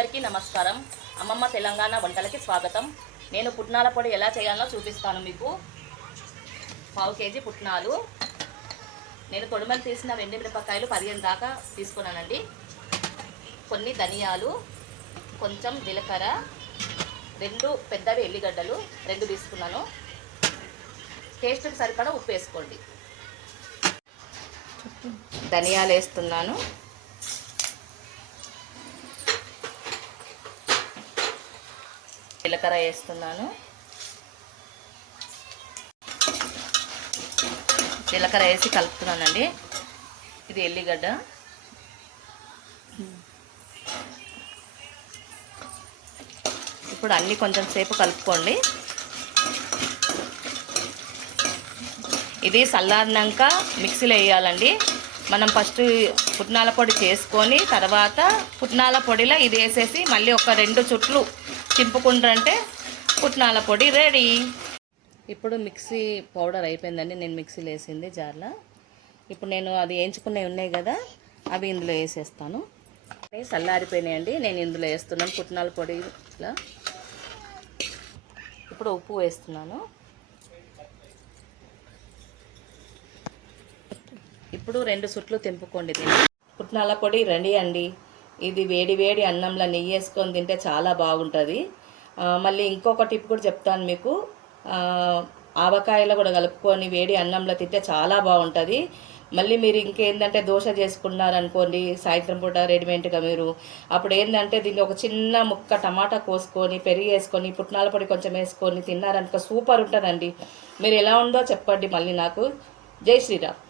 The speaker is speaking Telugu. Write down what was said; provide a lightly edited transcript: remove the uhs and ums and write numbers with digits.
అందరికీ నమస్కారం. అమ్మమ్మ తెలంగాణ వంటలకి స్వాగతం. నేను పుట్నాల పొడి ఎలా చేయాలో చూపిస్తాను మీకు. 1/2 కేజీ పుట్నాలు, నేను తొడిమలు తీసిన ఎండుమిరపకాయలు 15 దాకా తీసుకున్నానండి. కొన్ని ధనియాలు, కొంచెం జీలకర్ర, 2 పెద్దవి ఎల్లిగడ్డలు 2 తీసుకున్నాను. టేస్ట్కి సరిపడా ఉప్పు వేసుకోండి. ధనియాలు వేస్తున్నాను, జీలకర్ర వేస్తున్నాను, జీలకర్ర వేసి కలుపుతున్నానండి. ఇది ఎల్లిగడ్డ, ఇప్పుడు అన్నీ కొంచెం సేపు కలుపుకోండి. ఇది చల్లారినాక మిక్సీలో వేయాలండి. మనం ఫస్ట్ పుట్నాల పొడి చేసుకొని తర్వాత పుట్నాల పొడిలో ఇది వేసేసి మళ్ళీ ఒక 2 చుట్లు తింపుకుంటే పుట్నాల పొడి రెడీ. ఇప్పుడు మిక్సీ పౌడర్ అయిపోయిందండి. నేను మిక్సీలో వేసింది జార్లో. ఇప్పుడు నేను అది వేయించుకునేవి ఉన్నాయి కదా, అవి ఇందులో వేసేస్తాను. చల్లారిపోయినాయండి, నేను ఇందులో వేస్తున్నాను పుట్నాల పొడిలో. ఇప్పుడు ఉప్పు వేస్తున్నాను. ఇప్పుడు 2 చుట్లు తెంపుకోండి. పుట్నాల పొడి రెడీ అండి. ఇది వేడి వేడి అన్నంలో నెయ్యి వేసుకొని తింటే చాలా బాగుంటుంది. మళ్ళీ ఇంకొక టిప్ కూడా చెప్తాను మీకు. ఆవకాయలో కూడా కలుపుకొని వేడి అన్నంలో తింటే చాలా బాగుంటుంది. మళ్ళీ మీరు ఇంకేందంటే దోశ చేసుకున్నారనుకోండి సాయంత్రం పూట రెడీమేడ్గా, మీరు అప్పుడు ఏంటంటే దీన్ని ఒక చిన్న ముక్క టమాటా కోసుకొని పెరిగి వేసుకొని పుట్నాల పొడి కొంచెం వేసుకొని తిన్నారనుకో సూపర్ ఉంటుందండి. మీరు ఎలా ఉందో చెప్పండి మళ్ళీ నాకు. జై శ్రీరామ్.